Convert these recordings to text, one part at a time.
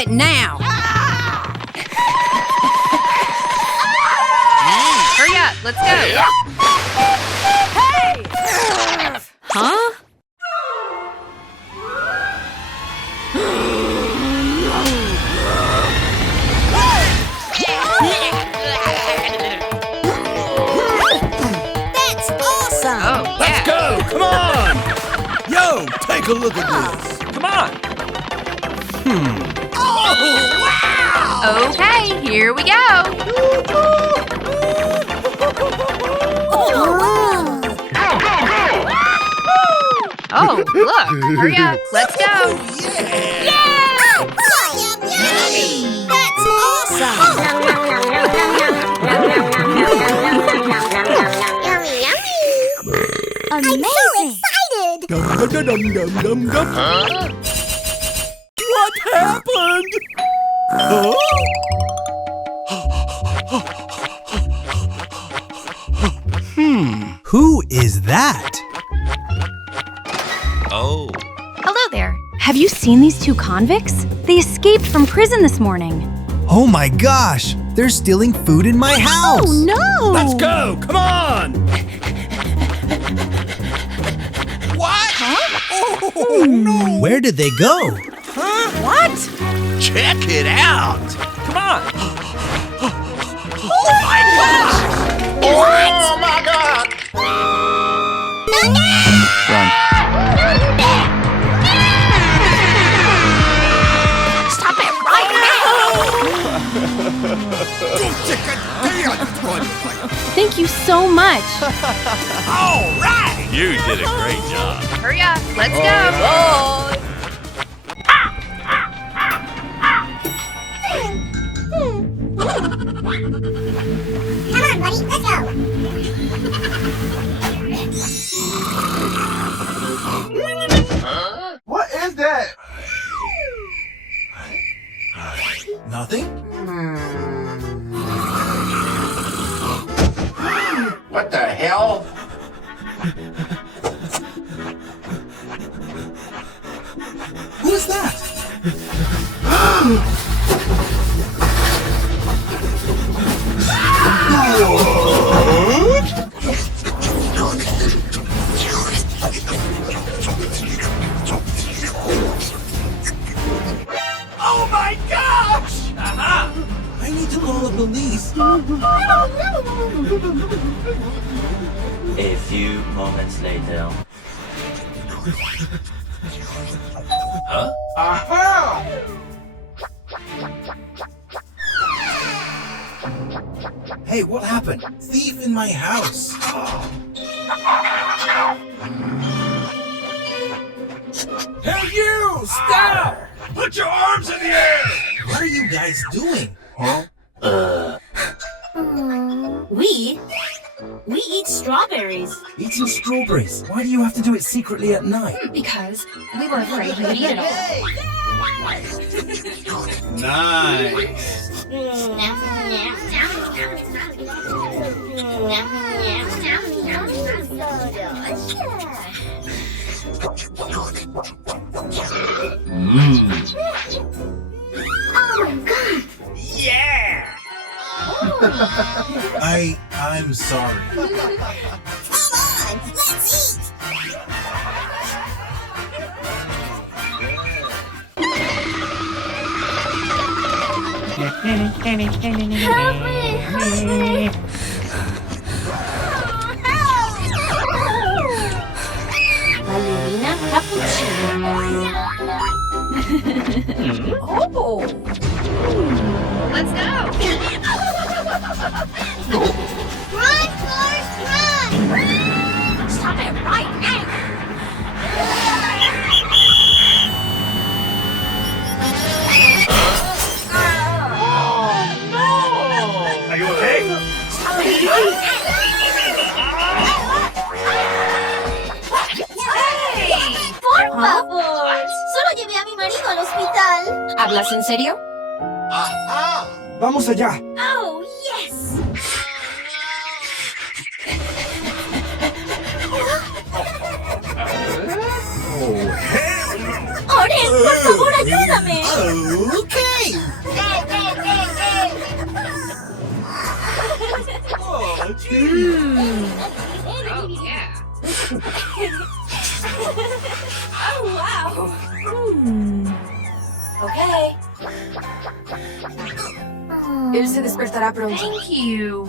it now! Hurry up, let's go. Hey! Huh? That's awesome! Oh, Let's go! Come on! Yo, take a look at this. Come on. Oh, wow! Okay, here we go. Oh, look, hurry up, let's go. That's awesome! I'm so excited! Dum, dum, dum, dum, dum, dum. What happened? Huh? Who is that? Oh. Hello there. Have you seen these two convicts? They escaped from prison this morning. Oh my gosh! They're stealing food in my house! Oh no! Let's go! Come on! What? Huh? Oh, no! Where did they go? What? Check it out! Come on. Oh my gosh! Oh my god! Stop it right Thank you so much. All right! You did a great job. Hurry up, let's go. Come on, buddy, let's go! What is that? Nothing? What the hell? Who is that? Oh my gosh! I need to call the police. A few moments later. Aha! Hey, what happened? Thief in my house. Hey, you! Stop! Put your arms in the air! What are you guys doing? We eat strawberries. Eating strawberries. Why do you have to do it secretly at night? Because we were afraid you would eat it all. Nice. Oh my god! Yeah! I'm sorry. Come on, let's eat! Ballerina cappuccino. Oh! Let's go. Run, Forrest, run! Stop it right now! Are you okay? Stop it right now! ¡Por favor! Solo llevé a mi marido al hospital. ¿Hablas en serio? Vamos allá. Oh, yes! Oren, por favor, ayúdame. Okay. Oh, yeah. Oh, wow. Okay. Él se despertará pronto. Thank you.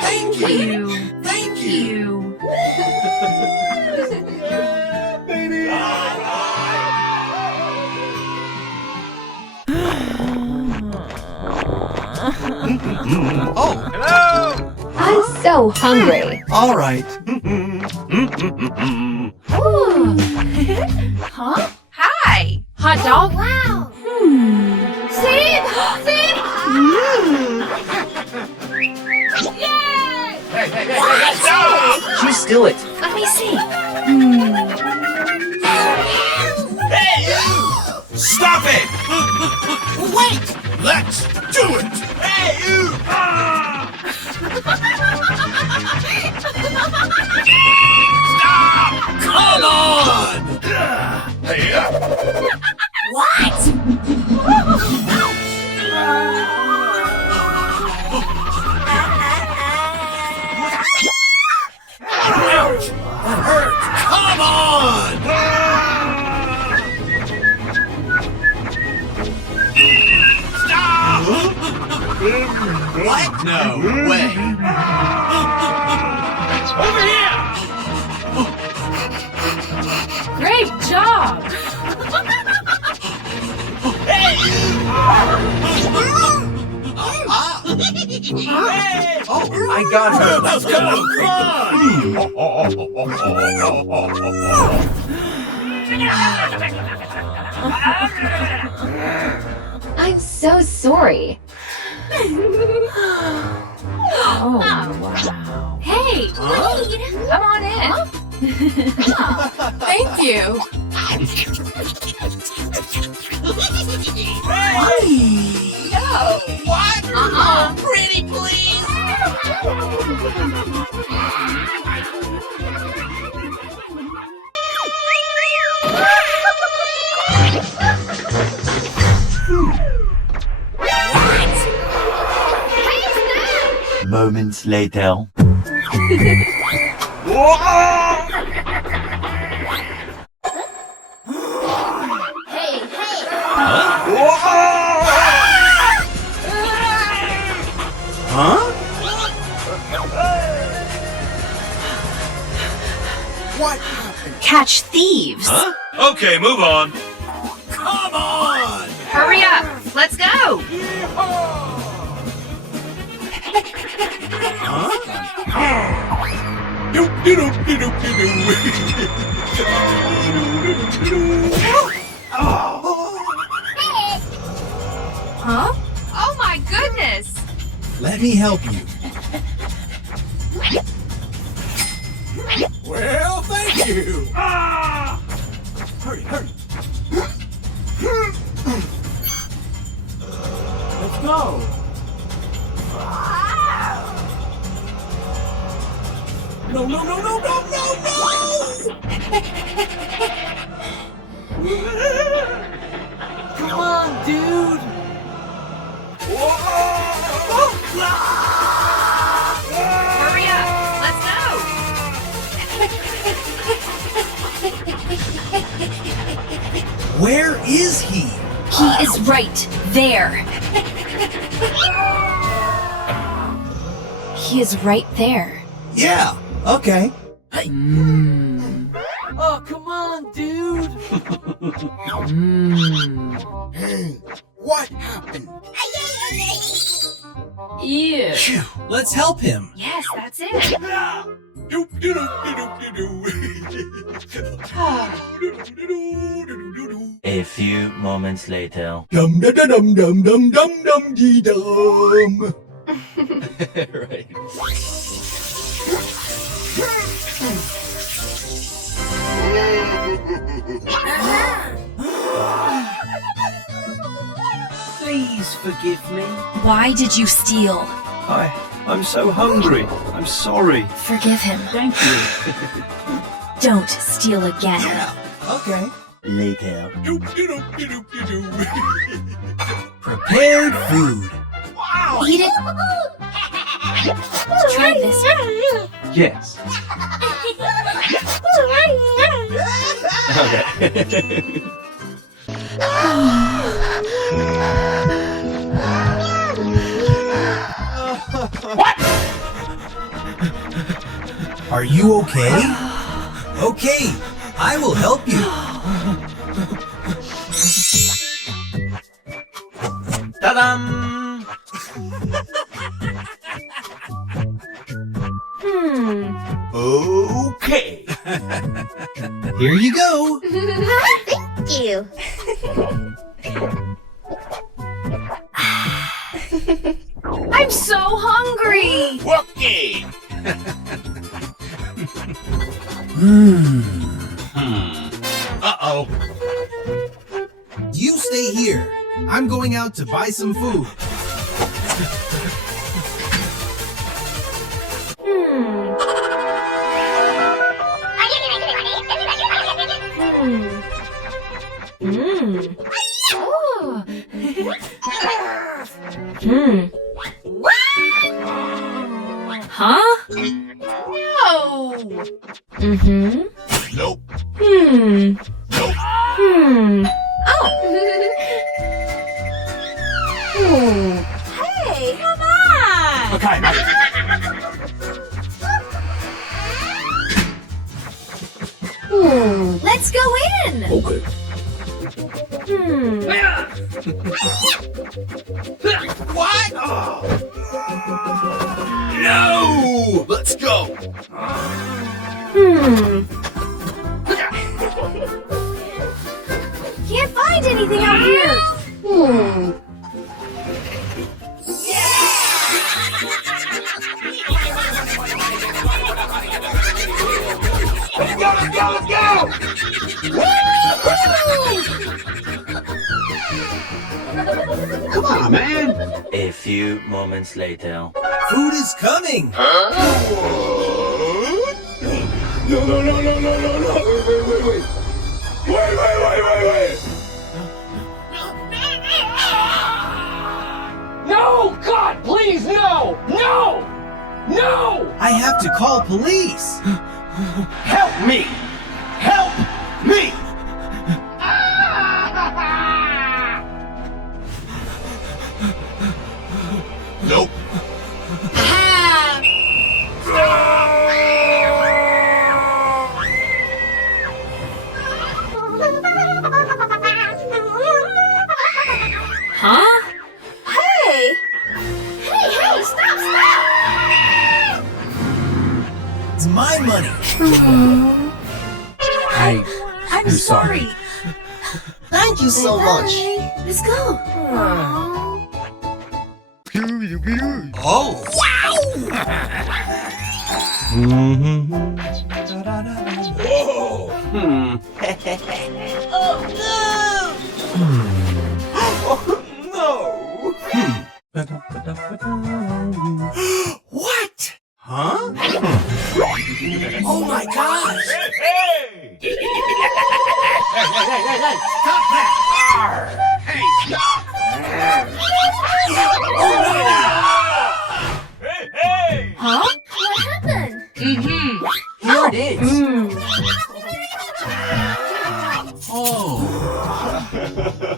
Thank you! Thank you! Oh, Hello! I'm so hungry. all right. Huh? Hi. Hot dog? Wow. Sid! Sid! You steal it. Let me see. Hey, you! Stop it! Wait! Let's do it! Hey, you! Stop! Come on! Hey, ouch! That hurts! Come on! Stop! What? No way! Over here! Great job! Hey, you! Hey! Oh, I got her. Let's go! I'm so sorry. Oh, wow. Hey, Wade. Come on in. Thank you. What? Pretty please? Moments later. Hey, hey. What happened? Catch thieves. Okay, move on. Come on! Hurry up. Let's go. Huh? Oh, my goodness. Let me help you. Well, thank you! Hurry, hurry! Let's go! No, no, no, no, no, no, no! Come on, dude! Hurry up. Let's go. Where is he? He is right there. He is right there. Yeah, okay. Oh, come on, dude! Hey, what happened? Ew. Phew, let's help him. Yes, that's it. A few moments later. Dum dum dum dum dum dum dum dee dum. Right. Please forgive me. Why did you steal? I'm so hungry. I'm sorry. Forgive him. Thank you. Don't steal again. Yeah, okay. later. Prepared food. Eat it. Try this. Yes. Are you okay? Okay, I will help you. Ta-dam! Okay. Here you go. Thank you. I'm so hungry. Wookie! Uh-oh. You stay here. I'm going out to buy some food. Huh? No. Nope. Nope. Hey, come on. Okay, Let's go in. Okay. What? No! Let's go! Can't find anything out here. Let's go, let's go, let's go! Come on, man! A few moments later. Food is coming. No, no, no, no, no, no, no! Wait! Wait! No! God, please, no! No! No! I have to call police. Help me! Help me! Nope. Huh? Hey, stop! It's my money. I'm sorry. Thank you so much. Let's go. Oh. Whoa! What? Huh? Oh my gosh! Hey! Stop that! Hey, stop! Hey! Huh? What happened? Here it is.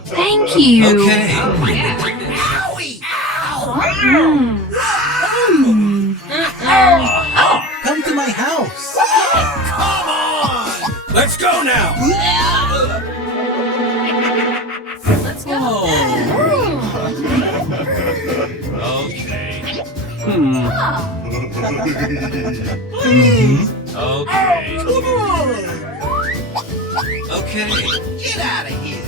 Thank you. Okay. Come to my house. Come on! Let's go now! Let's go. Okay. Okay. Get out of here!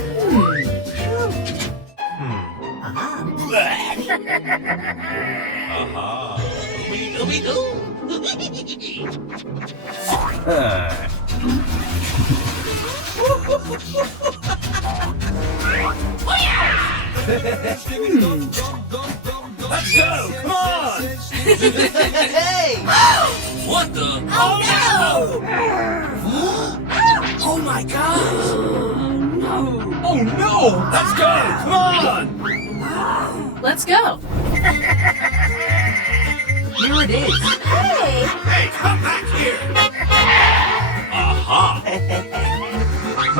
Let's go! Come on! Hey! What the? Oh no! Oh my gosh! Oh no! Let's go! Come on! Let's go. Here it is. Hey! Hey, come back here! Aha!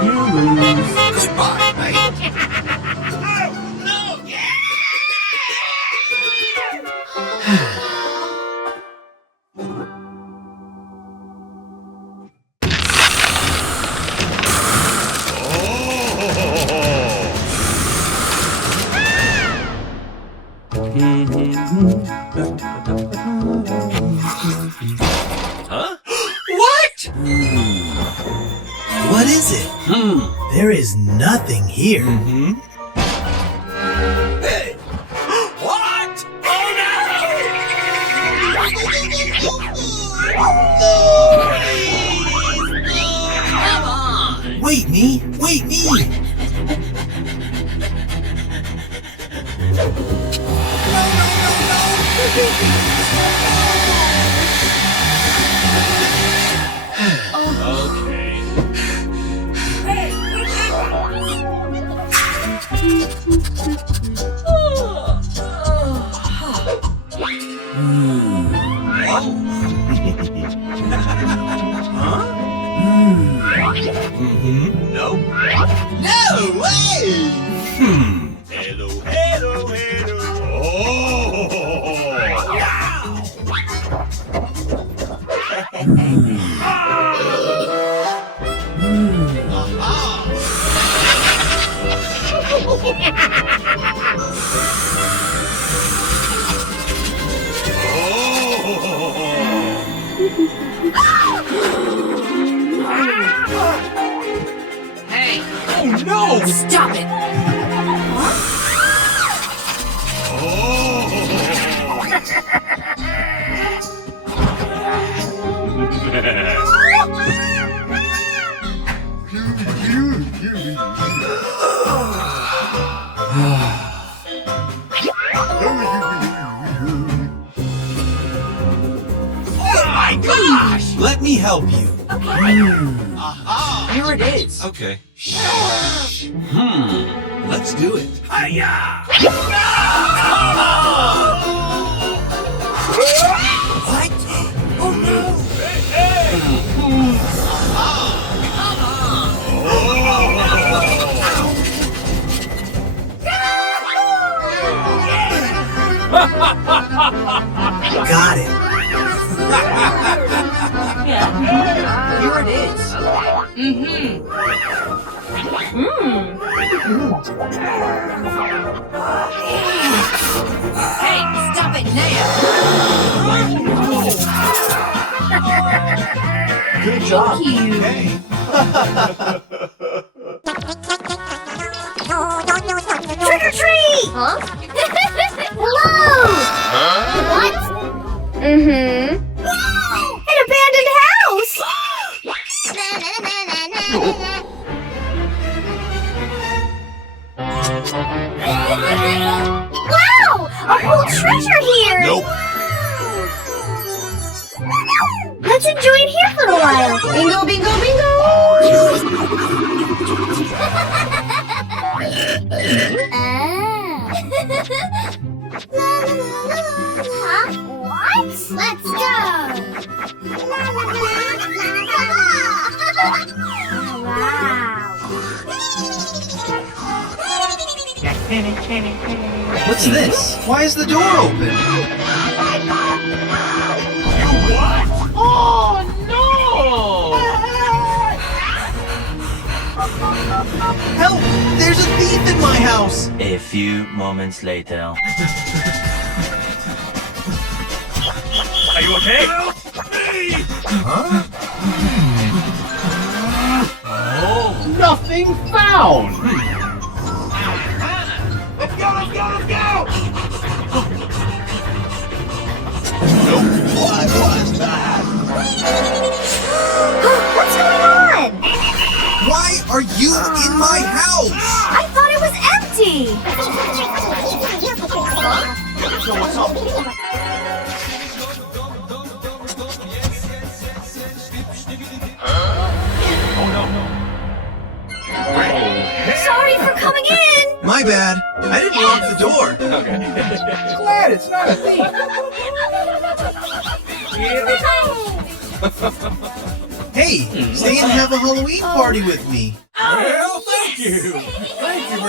You lose. Goodbye, mate! No! Huh? What? What is it? There is nothing here. Hey! What? Oh no! Wait me! Wait me! Okay. Nope. No way! Hello, hello, hello. Hey, Oh no! Stop it. Oh my gosh! Let me help you. Here it is. Okay. Let's do it. Hiya! What? Oh no! Got it. Here it is. hey, stop it now. Good job. Hey! Trick or treat! Huh? Hello! What? Mm-hmm. An abandoned house! Wow! A whole treasure here! Nope. Let's enjoy it here for a while. Bingo, bingo, bingo! Huh? What? Let's go! What's this? Why is the door open? Oh no! Help! There's a thief in my house! A few moments later. Are you okay? Huh? Nothing found. Let's go, let's go, let's go! What was that? What's going on? Why are you in my house? I thought it was empty. Sorry for coming in! My bad. I didn't lock the door. Glad it's not a thief. Hey, stay and have a Halloween party with me. Well, thank you. Thank you